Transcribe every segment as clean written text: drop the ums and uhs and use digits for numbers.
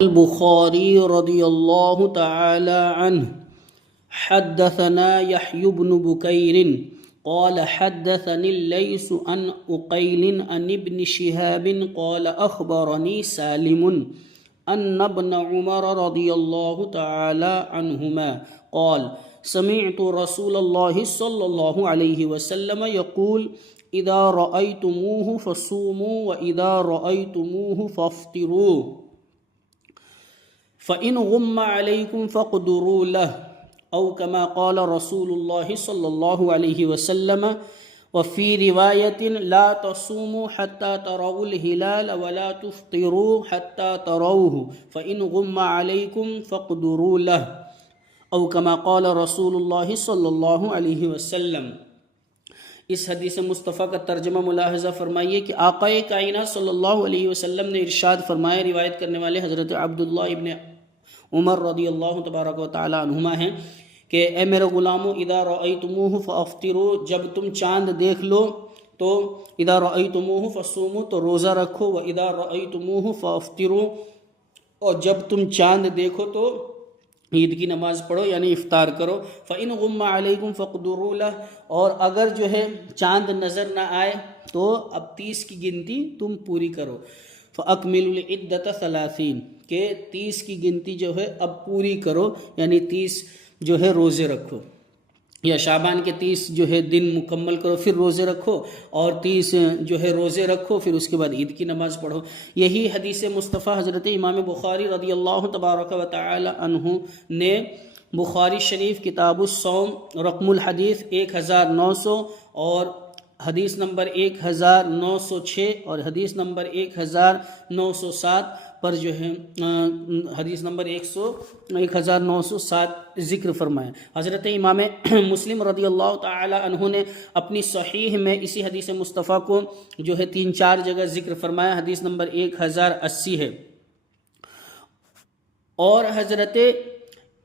البخاري رضي الله تعالى عنه حدثنا يحيى بن بكير قال حدثني الليث عن عقيل عن ابن شهاب قال أخبرني سالم أن ابن عمر رضي الله تعالى عنهما قال سمعت رسول الله صلى الله عليه وسلم يقول إذا رأيتموه فصوموا وإذا رأيتموه فافطروا فإن غم عليكم فاقدروا له أو كما قال رسول الله صلى الله عليه وسلم وفي رواية لا تصوموا حتى تروا الهلال ولا تفطروا حتى تروه فإن غم عليكم فاقدروا له أو كما قال رسول الله صلى الله عليه وسلم۔ اس حدیث مصطفیٰ کا ترجمہ ملاحظہ فرمائیے کہ آقا کائنات صلی اللہ علیہ وسلم نے ارشاد فرمایا، روایت کرنے والے حضرت عبداللہ ابن عمر رضی اللہ تبارک و تعالی عنہما ہیں کہ اے میرے غلاموں، اذا رأیتموہ فافطروا، جب تم چاند دیکھ لو تو اذا رأیتموہ فصوموا تو روزہ رکھو، واذا رأیتموہ فافطروا، اور جب تم چاند دیکھو تو عید کی نماز پڑھو یعنی افطار کرو۔ فَإِنْ غُمَّ عَلَيْكُمْ فَاقْدُرُوا لَهُ، اور اگر جو ہے چاند نظر نہ آئے تو اب 30 کی گنتی تم پوری کرو۔ فَأَكْمِلُوا الْعِدَّةَ 30، کہ 30 کی گنتی جو ہے اب پوری کرو، یعنی 30 جو ہے روزے رکھو، یا شعبان کے 30 جو ہے دن مکمل کرو پھر روزے رکھو، اور 30 جو ہے روزے رکھو پھر اس کے بعد عید کی نماز پڑھو۔ یہی حدیث مصطفیٰ حضرت امام بخاری رضی اللہ تبارک و تعالی عنہ نے بخاری شریف کتاب الصوم رقم الحدیث 1900 اور حدیث نمبر 1906 اور حدیث نمبر 1907 پر جو ہے حدیث نمبر 1907 ذکر فرمایا۔ حضرت امام مسلم رضی اللہ تعالی عنہ نے اپنی صحیح میں اسی حدیث مصطفیٰ کو جو ہے 3-4 جگہ ذکر فرمایا، حدیث نمبر 1080 ہے۔ اور حضرت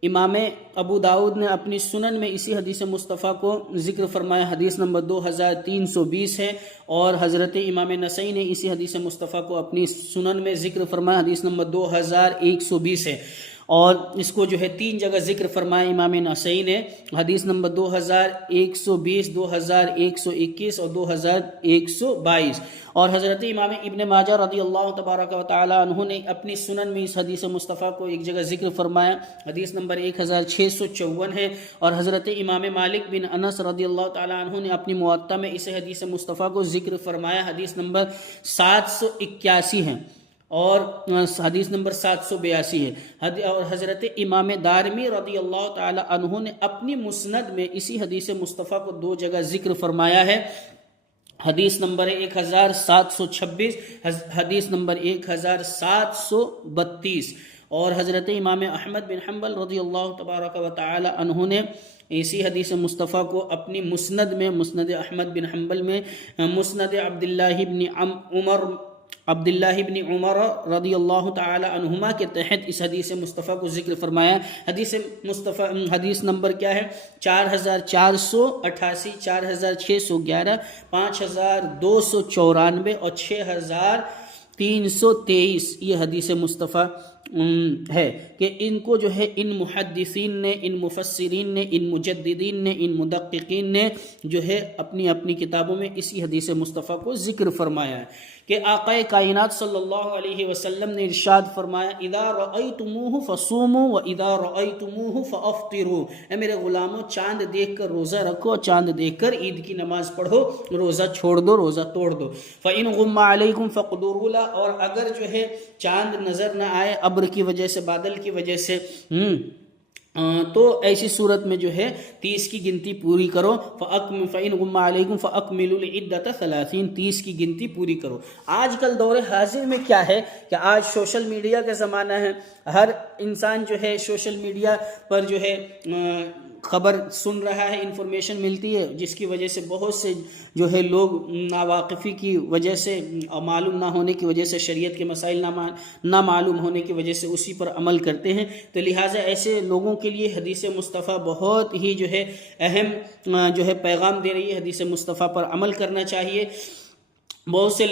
امام ابو داؤد نے اپنی سنن میں اسی حدیث مصطفیٰ کو ذکر فرمایا، حدیث نمبر 2320 ہے، اور حضرت امام نسائی نے اسی حدیث مصطفیٰ کو اپنی سنن میں ذکر فرمایا، حدیث نمبر 2120 ہے۔ اور اس کو جو ہے 3 جگہ ذکر فرمایا امام نسائی نے، حدیث نمبر 2120، 2121 اور 2122۔ اور حضرت امام ابن ماجہ رضی اللہ تبارک و تعالی عنہ نے اپنی سنن میں اس حدیث مصطفیٰ کو ایک جگہ ذکر فرمایا، حدیث نمبر 1654 ہے۔ اور حضرت امام مالک بن انس رضی اللہ تعالی عنہ نے اپنی موطا میں اس حدیث مصطفیٰ کو ذکر فرمایا، حدیث نمبر 781 ہے اور حدیث نمبر 782 ہے۔ اور حضرت امام دارمی رضی اللہ تعالی عنہ نے اپنی مسند میں اسی حدیث مصطفیٰ کو 2 جگہ ذکر فرمایا ہے، حدیث نمبر 1726، حدیث نمبر 1732۔ اور حضرت امام احمد بن حنبل رضی اللہ تبارک و تعالی عنہ نے اسی حدیث مصطفیٰ کو اپنی مسند میں، مسند احمد بن حنبل میں، مسند عبداللہ بن عمر رضی اللہ تعالی عنہما کے تحت اس حدیث مصطفیٰ کو ذکر فرمایا۔ حدیث نمبر کیا ہے؟ 4488، 4611، 5294 اور 6323 یہ حدیث مصطفیٰ ہے کہ ان کو جو ہے ان محدثین نے، ان مفسرین نے، ان مجددین نے، ان مدققین نے جو ہے اپنی اپنی کتابوں میں اسی حدیث مصطفیٰ کو ذکر فرمایا ہے کہ آقا کائنات صلی اللہ علیہ وسلم نے ارشاد فرمایا، اذا رأیتموہ فصوموا واذا رأیتموہ فافطروا، اے میرے غلاموں، چاند دیکھ کر روزہ رکھو، چاند دیکھ کر عید کی نماز پڑھو، روزہ چھوڑ دو، روزہ توڑ دو۔ فإن غم علیکم فاقدروا لہ، اور اگر جو ہے چاند نظر نہ آئے ابر کی وجہ سے، بادل کی وجہ سے، تو ایسی صورت میں جو ہے 30 کی گنتی پوری کرو۔ فَإِنْ غُمَّ عَلَيْكُمْ فَأَكْمِلُوا الْعِدَّةَ 30، 30 کی گنتی پوری کرو۔ آج کل دور حاضر میں کیا ہے کہ آج سوشل میڈیا کا زمانہ ہے، ہر انسان جو ہے سوشل میڈیا پر جو ہے خبر سن رہا ہے، انفارمیشن ملتی ہے، جس کی وجہ سے بہت سے جو ہے لوگ ناواقفی کی وجہ سے، معلوم نہ ہونے کی وجہ سے، شریعت کے مسائل نہ معلوم ہونے کی وجہ سے اسی پر عمل کرتے ہیں۔ تو لہٰذا ایسے لوگوں کے لیے حدیث مصطفیٰ بہت ہی جو ہے اہم جو ہے پیغام دے رہی ہے، حدیث مصطفیٰ پر عمل کرنا چاہیے۔ بہت سے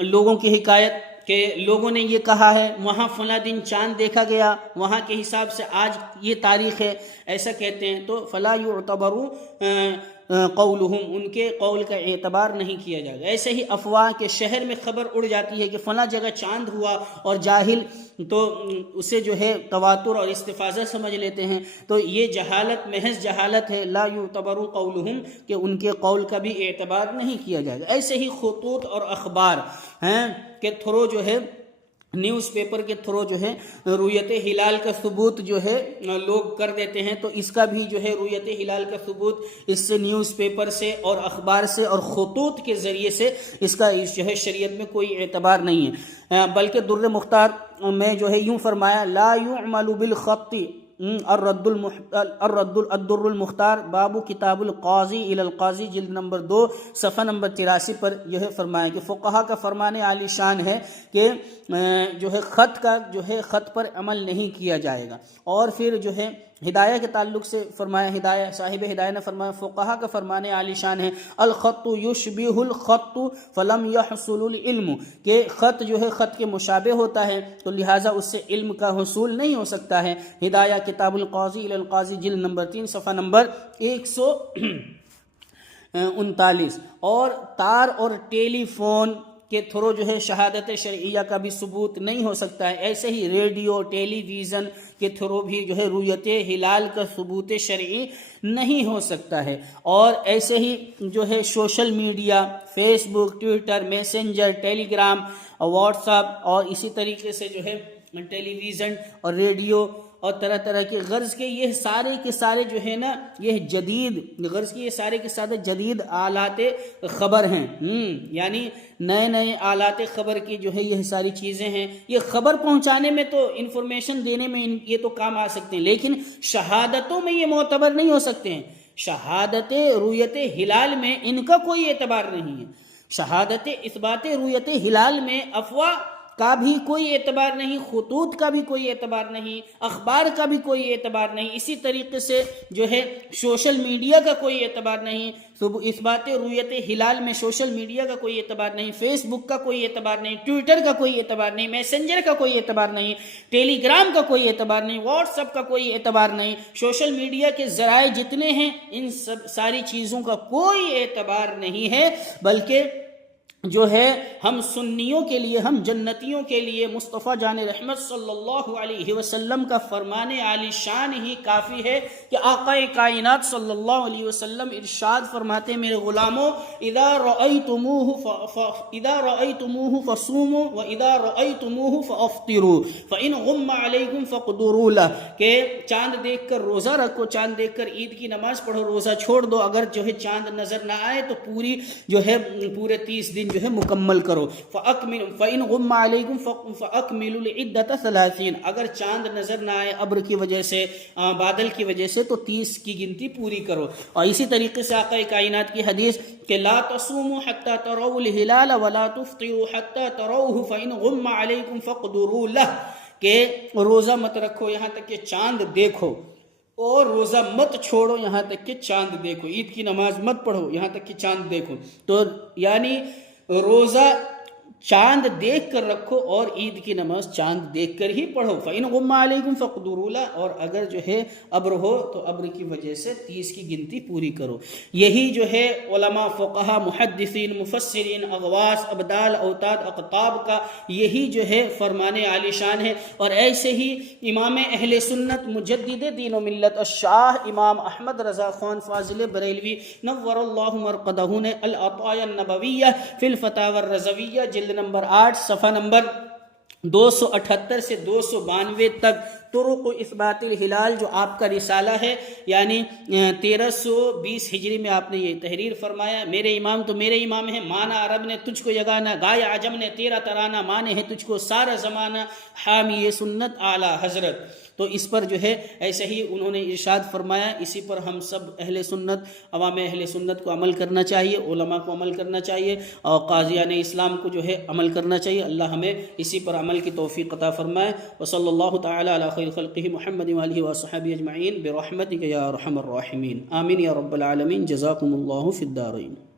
لوگوں کی حکایت کہ لوگوں نے یہ کہا ہے وہاں فلاں دن چاند دیکھا گیا، وہاں کے حساب سے آج یہ تاریخ ہے، ایسا کہتے ہیں، تو فلا یعتبر قولہم، ان کے قول کا اعتبار نہیں کیا جائے گا۔ ایسے ہی افواہ کے شہر میں خبر اڑ جاتی ہے کہ فلاں جگہ چاند ہوا، اور جاہل تو اسے جو ہے تواتر اور استفاضہ سمجھ لیتے ہیں، تو یہ جہالت، محض جہالت ہے۔ لا یعتبر قولہم، کہ ان کے قول کا بھی اعتبار نہیں کیا جائے گا۔ ایسے ہی خطوط اور اخبار ہیں کہ تھرو جو ہے نیوز پیپر کے تھرو جو ہے رؤیت ہلال کا ثبوت جو ہے لوگ کر دیتے ہیں، تو اس کا بھی جو ہے رؤیت ہلال کا ثبوت اس سے نیوز پیپر سے اور اخبار سے اور خطوط کے ذریعے سے اس کا جو ہے شریعت میں کوئی اعتبار نہیں ہے۔ بلکہ در مختار میں جو ہے یوں فرمایا، لا یعمل بالخط، الدر المختار، باب کتاب القاضی الی القاضی، جلد نمبر 2 صفحہ نمبر 83 پر یہ ہے فرمایا کہ فقہا کا فرمان عالی شان ہے کہ جو ہے خط پر عمل نہیں کیا جائے گا۔ اور پھر جو ہے ہدایہ کے تعلق سے فرمایا، ہدایہ صاحب ہدایہ نے فرمایا فقہا کا فرمان عالی شان ہے، الخط یشبہ الخط فلم یحصل العلم، کہ خط جو ہے خط کے مشابہ ہوتا ہے تو لہٰذا اس سے علم کا حصول نہیں ہو سکتا ہے۔ ہدایہ کتاب القاضی الی القاضی، جلد نمبر 3 صفحہ نمبر 139۔ اور تار اور ٹیلی فون کے تھرو جو ہے شہادت شرعیہ کا بھی ثبوت نہیں ہو سکتا ہے۔ ایسے ہی ریڈیو، ٹیلی ویژن کے تھرو بھی جو ہے رؤیت ہلال کا ثبوت شرعی نہیں ہو سکتا ہے۔ اور ایسے ہی جو ہے سوشل میڈیا، فیس بک، ٹویٹر، میسنجر، ٹیلی گرام، واٹس ایپ، اور اسی طریقے سے جو ہے ٹیلی ویژن اور ریڈیو اور طرح طرح کے غرض کے یہ سارے کے سارے جو ہے نا یہ جدید غرض کے یہ سارے کے سارے جدید آلات خبر ہیں، یعنی نئے نئے آلات خبر کی جو ہے یہ ساری چیزیں ہیں۔ یہ خبر پہنچانے میں تو انفارمیشن دینے میں یہ تو کام آ سکتے ہیں، لیکن شہادتوں میں یہ معتبر نہیں ہو سکتے ہیں۔ شہادت رؤیت ہلال میں ان کا کوئی اعتبار نہیں ہے۔ شہادت اثبات رؤیت ہلال میں افواہ کا بھی کوئی اعتبار نہیں، خطوط کا بھی کوئی اعتبار نہیں، اخبار کا بھی کوئی اعتبار نہیں، اسی طریقے سے جو ہے سوشل میڈیا کا کوئی اعتبار نہیں۔ اثبات رؤیت ہلال میں سوشل میڈیا کا کوئی اعتبار نہیں، فیس بک کا کوئی اعتبار نہیں، ٹویٹر کا کوئی اعتبار نہیں، میسنجر کا کوئی اعتبار نہیں، ٹیلی گرام کا کوئی اعتبار نہیں، واٹس ایپ کا کوئی اعتبار نہیں۔ سوشل میڈیا کے ذرائع جتنے ہیں ان سب ساری چیزوں کا کوئی اعتبار نہیں ہے، بلکہ جو ہے ہم سنیوں کے لیے، ہم جنتیوں کے لیے مصطفیٰ جان رحمت صلی اللہ علیہ وسلم کا فرمان عالی شان ہی کافی ہے کہ آقا کائنات صلی اللہ علیہ وسلم ارشاد فرماتے ہیں، میرے غلاموں اذا رأیتموہ فصوموا واذا رأیتموہ فافطروا فإن غم علیکم فاقدروا لہ، کہ چاند دیکھ کر روزہ رکھو، چاند دیکھ کر عید کی نماز پڑھو، روزہ چھوڑ دو، اگر جو ہے چاند نظر نہ آئے تو پورے 30 دن جو ہے مکمل کرو۔ فَإِنْ غُمَّ عَلَيْكُمْ فَأَكْمِلُوا الْعِدَّةَ 30، اگر چاند نظر نہ آئے ابر کی وجہ سے، بادل کی وجہ سے، تو 30 کی گنتی پوری کرو۔ اور اسی طریقے سے آقا کائنات کی حدیث کہ لا تصوموا حتى تروا الهلال ولا تفطروا حتى تروه فإن غم عليكم فاقدروا له، کہ روزہ مت رکھو یہاں تک کہ چاند دیکھو، اور روزہ مت چھوڑو یہاں تک کہ چاند دیکھو، عید کی نماز مت پڑھو یہاں تک کہ چاند دیکھو۔ تو یعنی روزہ چاند دیکھ کر رکھو اور عید کی نماز چاند دیکھ کر ہی پڑھو۔ فَإِنْ غُمَّ عَلَيْكُمْ فَاقْدُرُوا لَهُ، اور اگر جو ہے ابر ہو تو ابر کی وجہ سے 30 کی گنتی پوری کرو۔ یہی جو ہے علماء، فقہا، محدثین، مفسرین، اغواث، ابدال، اوتاد، اقطاب کا یہی جو ہے فرمان عالی شان ہے۔ اور ایسے ہی امام اہل سنت مجدد دین و ملت الشاہ امام احمد رضا خان فاضل بریلوی نور اللہ مرقدہ نے العطایا النبویہ فی الفتاوی الرضویہ، جلد نمبر 8 صفحہ نمبر 278 سے 292 تک طرق اثبات الہلال، جو آپ کا رسالہ ہے، یعنی 1320 ہجری میں آپ نے یہ تحریر فرمایا۔ میرے امام تو میرے امام ہیں، مانا عرب نے تجھ کو یگانا، گایا عجم نے تیرا ترانہ، مانے ہے تجھ کو سارا زمانہ، حامی سنت اعلیٰ حضرت۔ تو اس پر جو ہے ایسے ہی انہوں نے ارشاد فرمایا، اسی پر ہم سب اہل سنت، عوام اہل سنت کو عمل کرنا چاہیے، علماء کو عمل کرنا چاہیے، اور قاضیان اسلام کو جو ہے عمل کرنا چاہیے۔ اللہ ہمیں اسی پر عمل کی توفیق عطا فرمائے۔ وصلی اللہ تعالی علی خیر خلقہ محمد وآلہ وصحبہ اجمعین برحمتک یا ارحم الراحمین، آمین یا رب العالمین۔ جزاکم اللہ فی الدارین۔